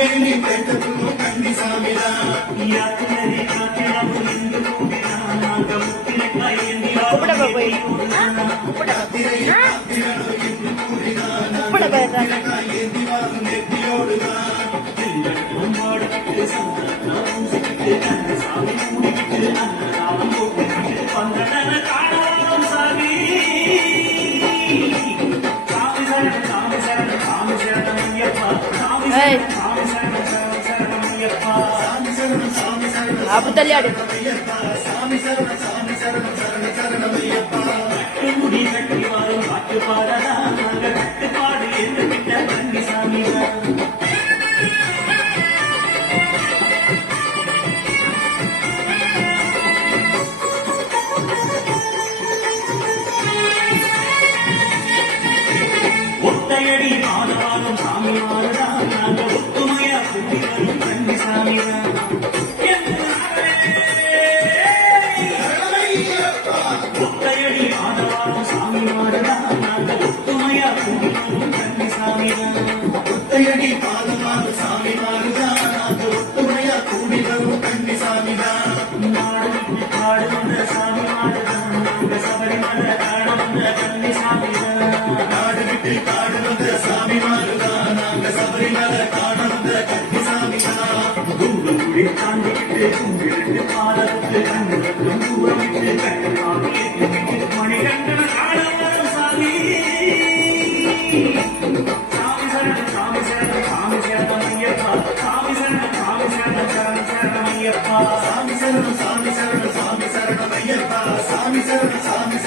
வேண்டி பெற்றதும் கண்ணி சாமிதான் யாத்திரை காத்திரமும் இந்து கூடினான் நாங்கள் Apa tadi ada? ஒத்தையடி மாதவாதம் சாமி மாறுதான் நாங்கள் ஒத்துமையா குடிகளும் கண்ணி சாமிதான் ஒத்தையடி மாதவாதம் சாமி மாறுதான் நாங்கள் ஒத்துமையா குடிகளும் கண்ணி சாமிதான் ஒத்தையடி மாதவாதம் சாமி மாறுதான் நாங்கள் ஒத்துமையா குடிகளும் கண்ணி சாமிதான் நாடு விட்டு காடு வந்த சாமி மாடுதான் நாங்கள் சபரிமலை காடு வந்த கண்ணி சாமிதான் நாடு விட்டு காடு வந்த சாமி மாறுதான் நாங்கள் சபரிமலை காடு வந்த கண்ணி சாமிதான் குடி தாண்டிக்கிட்டு கும்பிட்டு பாலத்து கண்ணுக்கு தூரமிட்டு கட்டுமாவி மணிகண்டன காணவரும் சாமி சாமி சரணம் சாமி சரணம் சாமி சரணம் ஐயப்பா சாமி சரணம் சாமி சரணம் சரணம் சரணம் ஐயப்பா சாமி சரணம் சாமி சரணம் சாமி சரணம் ஐயப்பா சாமி சரணம் சாமி